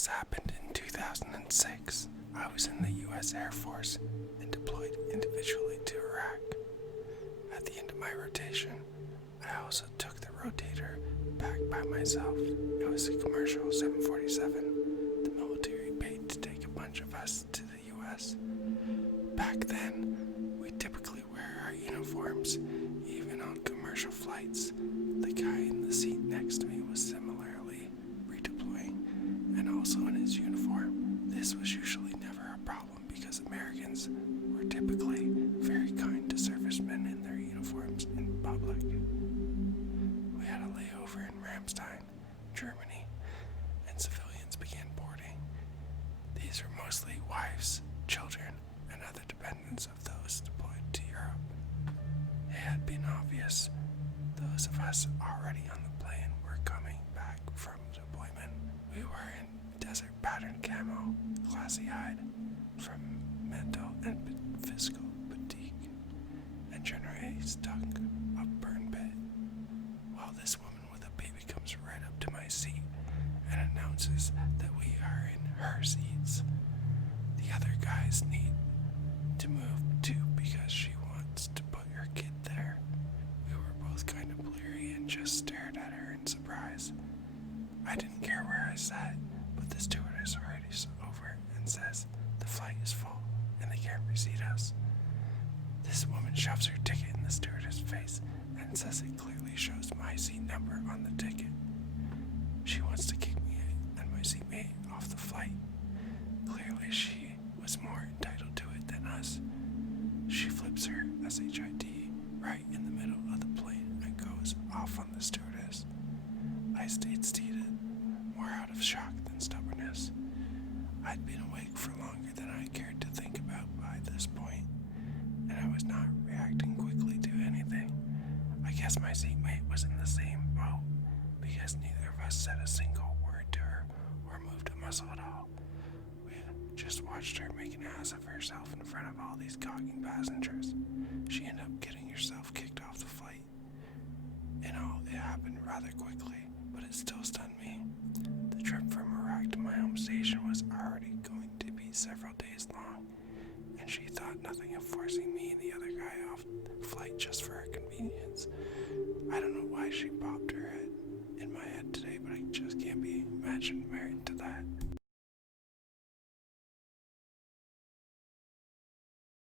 This happened in 2006. I was in the U.S. Air Force and deployed individually to Iraq. At the end of my rotation, I also took the rotator back by myself. It was a commercial 747. The military paid to take a bunch of us to the U.S. Back then, we typically wear our uniforms, even on commercial flights. The guy in the seat next to me was similarly redeploying, and also in his uniform. This was usually never a problem because Americans were typically very kind to servicemen in their uniforms in public. We had a layover in Ramstein, Germany, and civilians began boarding. These were mostly wives, children, and other dependents of those deployed to Europe. It had been obvious those of us already on the plane were coming back from deployment. We were in desert patterned camo, glassy-eyed from mental and physical fatigue, and generally stuck up burn pit. While this woman with a baby comes right up to my seat and announces that we are in her seats. The other guys need to move too because she wants to put her kid there. We were both kind of bleary and just stared at her in surprise. I didn't care where I sat, but the stewardess hurries over and says the flight is full and they can't reseat us. This woman shoves her ticket in the stewardess' face and says it clearly shows my seat number on the ticket. She wants to kick me and my seatmate off the flight. Clearly she was more entitled to it than us. She flips her SHID right in the middle of the plane and goes off on the stewardess. I stayed seated, more out of shock than stubbornness. I'd been awake for longer than I cared to think about by this point, and I was not reacting quickly to anything. I guess my seatmate was in the same boat, because neither of us said a single word to her or moved a muscle at all. We just watched her make an ass of herself in front of all these gawking passengers. She ended up getting herself kicked off the flight. In all, it happened rather quickly, but it still stunned me. The trip from Iraq to my home station was already going to be several days long, and she thought nothing of forcing me and the other guy off the flight just for her convenience. I don't know why she popped her head in my head today, but I just can't be imagined married to that.